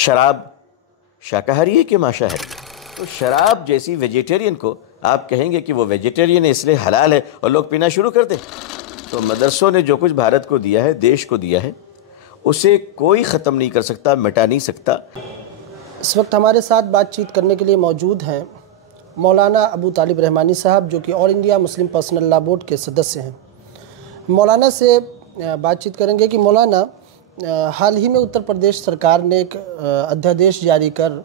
शराब शाकाहारी है कि मांसाहारी? तो शराब जैसी वेजिटेरियन को आप कहेंगे कि वो वेजिटेरियन है इसलिए हलाल है और लोग पीना शुरू कर दें। तो मदरसों ने जो कुछ भारत को दिया है, देश को दिया है, उसे कोई ख़त्म नहीं कर सकता, मिटा नहीं सकता। इस वक्त हमारे साथ बातचीत करने के लिए मौजूद हैं मौलाना अबू तालिब रहमानी साहब, जो कि all India Muslim personal law board के सदस्य हैं। मौलाना से बातचीत करेंगे कि मौलाना, हाल ही में उत्तर प्रदेश सरकार ने एक अध्यादेश जारी कर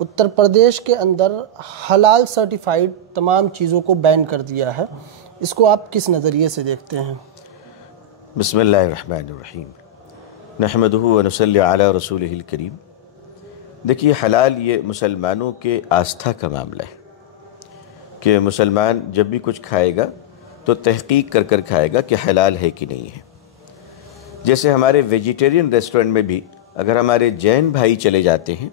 उत्तर प्रदेश के अंदर हलाल सर्टिफाइड तमाम चीज़ों को बैन कर दिया है। इसको आप किस नज़रिए से देखते हैं? बिस्मिल्लाहिर्रहमानिर्रहीम, नहमदुहु व नुसल्ली अला रसूलिहिल करीम। देखिए, हलाल ये मुसलमानों के आस्था का मामला है कि मुसलमान जब भी कुछ खाएगा तो तहकीक कर कर खाएगा कि हलाल है कि नहीं है। जैसे हमारे वेजिटेरियन रेस्टोरेंट में भी अगर हमारे जैन भाई चले जाते हैं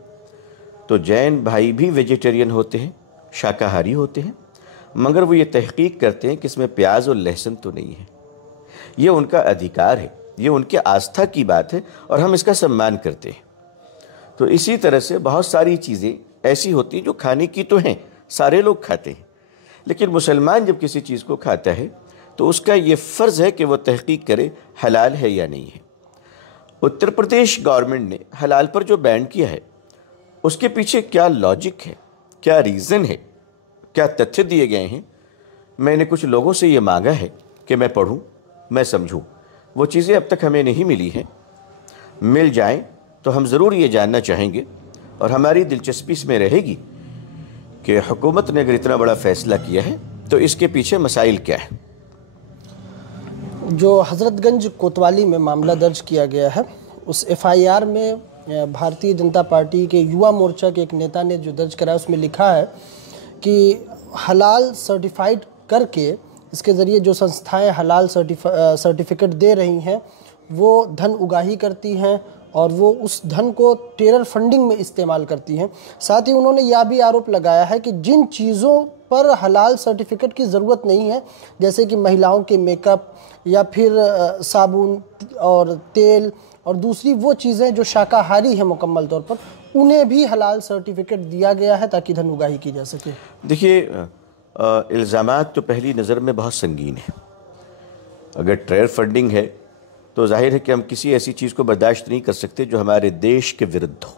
तो जैन भाई भी वेजिटेरियन होते हैं, शाकाहारी होते हैं, मगर वो ये तहकीक करते हैं कि इसमें प्याज और लहसुन तो नहीं है। ये उनका अधिकार है, ये उनके आस्था की बात है और हम इसका सम्मान करते हैं। तो इसी तरह से बहुत सारी चीज़ें ऐसी होती हैं जो खाने की तो हैं, सारे लोग खाते हैं, लेकिन मुसलमान जब किसी चीज़ को खाता है तो उसका ये फ़र्ज़ है कि वह तहकीक करे हलाल है या नहीं है। उत्तर प्रदेश गवर्नमेंट ने हलाल पर जो बैन किया है उसके पीछे क्या लॉजिक है, क्या रीज़न है, क्या तथ्य दिए गए हैं, मैंने कुछ लोगों से ये मांगा है कि मैं पढ़ूं, मैं समझूं। वो चीज़ें अब तक हमें नहीं मिली हैं, मिल जाएं तो हम ज़रूर ये जानना चाहेंगे और हमारी दिलचस्पी इसमें रहेगी कि हुकूमत ने अगर इतना बड़ा फ़ैसला किया है तो इसके पीछे मसाइल क्या है। जो हज़रतगंज कोतवाली में मामला दर्ज किया गया है, उस FIR में भारतीय जनता पार्टी के युवा मोर्चा के एक नेता ने जो दर्ज करा, उसमें लिखा है कि हलाल सर्टिफाइड करके इसके ज़रिए जो संस्थाएं हलाल सर्टिफिकेट दे रही हैं वो धन उगाही करती हैं और वो उस धन को टेरर फंडिंग में इस्तेमाल करती हैं। साथ ही उन्होंने यह भी आरोप लगाया है कि जिन चीज़ों पर हलाल सर्टिफिकेट की ज़रूरत नहीं है, जैसे कि महिलाओं के मेकअप या फिर साबुन और तेल और दूसरी वो चीज़ें जो शाकाहारी हैं मुकम्मल तौर पर, उन्हें भी हलाल सर्टिफिकेट दिया गया है ताकि धन उगाही की जा सके। देखिए, इल्ज़ामात तो पहली नज़र में बहुत संगीन है। अगर टेरर फंडिंग है तो जाहिर है कि हम किसी ऐसी चीज़ को बर्दाश्त नहीं कर सकते जो हमारे देश के विरुद्ध हो,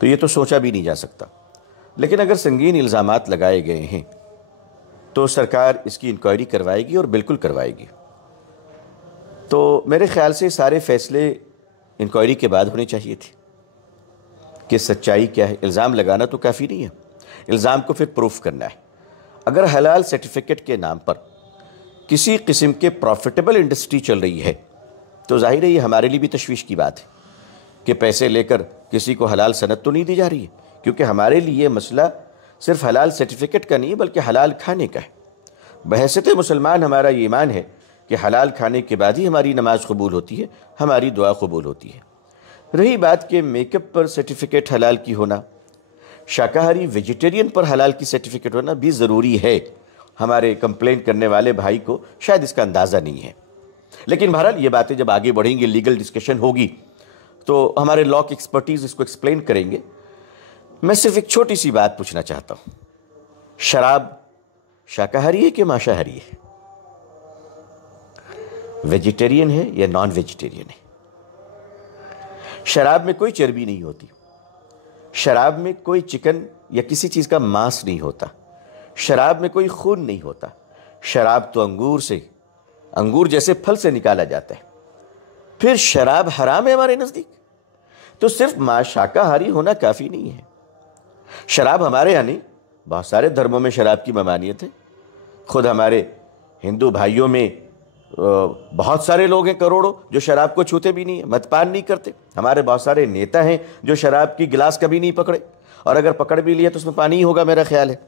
तो ये तो सोचा भी नहीं जा सकता। लेकिन अगर संगीन इल्ज़ामात लगाए गए हैं तो सरकार इसकी इंक्वायरी करवाएगी और बिल्कुल करवाएगी। तो मेरे ख्याल से सारे फैसले इंक्वायरी के बाद होने चाहिए थे कि सच्चाई क्या है। इल्ज़ाम लगाना तो काफ़ी नहीं है, इल्ज़ाम को फिर प्रूफ करना है। अगर हलाल सर्टिफिकेट के नाम पर किसी किस्म के प्रॉफिटेबल इंडस्ट्री चल रही है तो जाहिर है ये हमारे लिए भी तशवीश की बात है कि पैसे लेकर किसी को हलाल सनद तो नहीं दी जा रही है, क्योंकि हमारे लिए मसला सिर्फ हलाल सर्टिफिकेट का नहीं है बल्कि हलाल खाने का है। बहैसियत मुसलमान हमारा ये ईमान है कि हलाल खाने के बाद ही हमारी नमाज कबूल होती है, हमारी दुआ कबूल होती है। रही बात कि मेकअप पर सर्टिफिकेट हलाल की होना, शाकाहारी वेजिटेरियन पर हलाल की सर्टिफिकेट होना भी ज़रूरी है। हमारे कंप्लेंट करने वाले भाई को शायद इसका अंदाज़ा नहीं है, लेकिन बहरहाल ये बातें जब आगे बढ़ेंगी, लीगल डिस्कशन होगी, तो हमारे लॉ की एक्सपर्टीज़ इसको एक्सप्लेन करेंगे। मैं सिर्फ एक छोटी सी बात पूछना चाहता हूँ, शराब शाकाहारी है कि मांसाहारी है? वेजिटेरियन है या नॉन वेजिटेरियन है? शराब में कोई चर्बी नहीं होती, शराब में कोई चिकन या किसी चीज़ का मांस नहीं होता, शराब में कोई खून नहीं होता। शराब तो अंगूर जैसे फल से निकाला जाता है। फिर शराब हराम है हमारे नज़दीक? तो सिर्फ मां शाकाहारी होना काफ़ी नहीं है। शराब हमारे यहाँ नहीं, बहुत सारे धर्मों में शराब की ममानियत है। खुद हमारे हिंदू भाइयों में बहुत सारे लोग हैं, करोड़ों, जो शराब को छूते भी नहीं है, मदपान नहीं करते। हमारे बहुत सारे नेता हैं जो शराब की गिलास कभी नहीं पकड़े, और अगर पकड़ भी लिया तो उसमें पानी ही होगा, मेरा ख्याल है,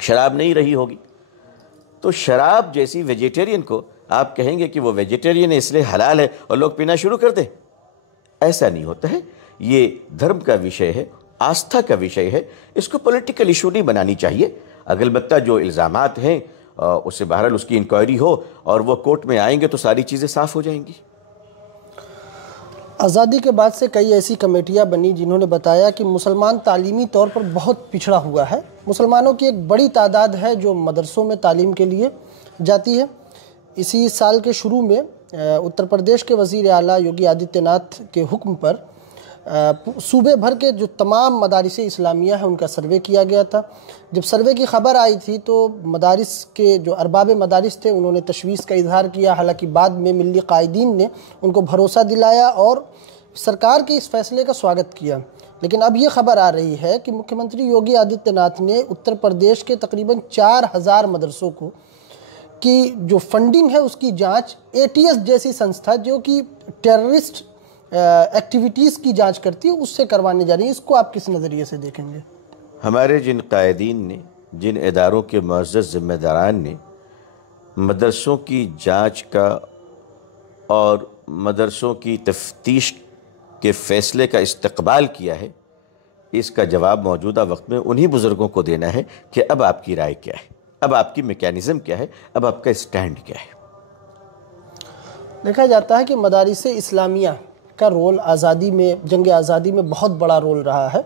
शराब नहीं रही होगी। तो शराब जैसी वेजिटेरियन को आप कहेंगे कि वो वेजिटेरियन है इसलिए हलाल है और लोग पीना शुरू कर दें, ऐसा नहीं होता है। ये धर्म का विषय है, आस्था का विषय है, इसको पॉलिटिकल इशू नहीं बनानी चाहिए। अलबत्ता जो इल्ज़ामात हैं उससे बहरहाल उसकी इंक्वायरी हो और वो कोर्ट में आएंगे तो सारी चीज़ें साफ़ हो जाएंगी। आज़ादी के बाद से कई ऐसी कमेटियां बनी जिन्होंने बताया कि मुसलमान तालीमी तौर पर बहुत पिछड़ा हुआ है। मुसलमानों की एक बड़ी तादाद है जो मदरसों में तालीम के लिए जाती है। इसी साल के शुरू में उत्तर प्रदेश के वज़ीर आला योगी आदित्यनाथ के हुक्म पर सूबे भर के जो तमाम मदारिस इस्लामिया हैं उनका सर्वे किया गया था। जब सर्वे की खबर आई थी तो मदारिस के जो अरबाब मदारिस थे उन्होंने तशवीश का इजहार किया। हालांकि बाद में मिली कायदीन ने उनको भरोसा दिलाया और सरकार के इस फैसले का स्वागत किया। लेकिन अब ये खबर आ रही है कि मुख्यमंत्री योगी आदित्यनाथ ने उत्तर प्रदेश के तकरीबन 4000 मदरसों को की जो फंडिंग है उसकी जांच ATS जैसी संस्था जो कि टेररिस्ट एक्टिविटीज़ की जांच करती है उससे करवाने जा रही है। इसको आप किस नज़रिए से देखेंगे? हमारे जिन कायदीन ने, जिन इदारों के मुअज़्ज़ज़ ज़िम्मेदारान ने मदरसों की जांच का और मदरसों की तफ्तीश के फ़ैसले का इस्तक़बाल किया है, इसका जवाब मौजूदा वक्त में उन्हीं बुज़ुर्गों को देना है कि अब आपकी राय क्या है, अब आपकी मैकेनिज़्म क्या है, अब आपका स्टैंड क्या है। देखा जाता है कि मदारिस इस्लामिया का रोल आज़ादी में, जंग आज़ादी में बहुत बड़ा रोल रहा है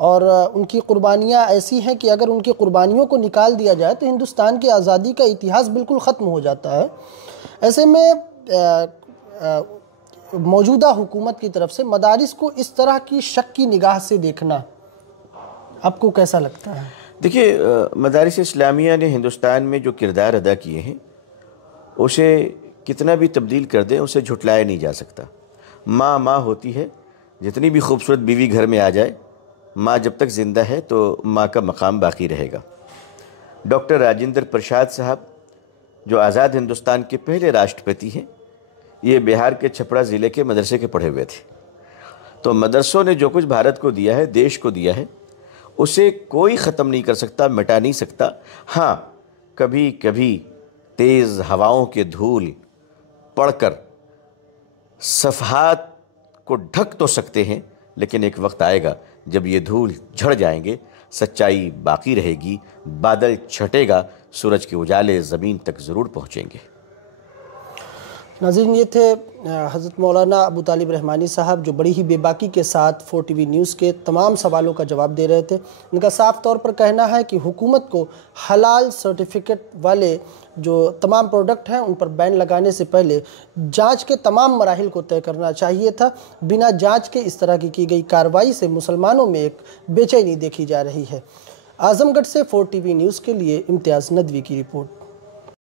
और उनकी कुर्बानियाँ ऐसी हैं कि अगर उनकी कुर्बानियों को निकाल दिया जाए तो हिंदुस्तान की आज़ादी का इतिहास बिल्कुल ख़त्म हो जाता है। ऐसे में मौजूदा हुकूमत की तरफ से मदारिस को इस तरह की शक की निगाह से देखना आपको कैसा लगता है? देखिए, मदारिस इस्लामिया ने हिंदुस्तान में जो किरदार अदा किए हैं उसे कितना भी तब्दील कर दें उसे झुटलाया नहीं जा सकता। माँ माँ होती है, जितनी भी खूबसूरत बीवी घर में आ जाए, माँ जब तक ज़िंदा है तो माँ का मकाम बाकी रहेगा। डॉक्टर राजेंद्र प्रसाद साहब जो आज़ाद हिंदुस्तान के पहले राष्ट्रपति हैं, ये बिहार के छपरा ज़िले के मदरसे के पढ़े हुए थे। तो मदरसों ने जो कुछ भारत को दिया है, देश को दिया है, उसे कोई ख़त्म नहीं कर सकता, मिटा नहीं सकता। हाँ, कभी कभी तेज़ हवाओं के धूल पड़कर सफ़हात को ढक तो सकते हैं, लेकिन एक वक्त आएगा जब ये धूल झड़ जाएंगे, सच्चाई बाकी रहेगी, बादल छटेगा, सूरज के उजाले ज़मीन तक ज़रूर पहुँचेंगे। नाज़रीन, ये थे हज़रत मौलाना अबू तालिब रहमानी साहब जो बड़ी ही बेबाकी के साथ 4TV न्यूज़ के तमाम सवालों का जवाब दे रहे थे। इनका साफ तौर पर कहना है कि हुकूमत को हलाल सर्टिफिकेट वाले जो तमाम प्रोडक्ट हैं उन पर बैन लगाने से पहले जांच के तमाम मराहिल को तय करना चाहिए था। बिना जांच के इस तरह की गई कार्रवाई से मुसलमानों में एक बेचैनी देखी जा रही है। आज़मगढ़ से 4TV न्यूज़ के लिए इम्तियाज़ नदवी की रिपोर्ट।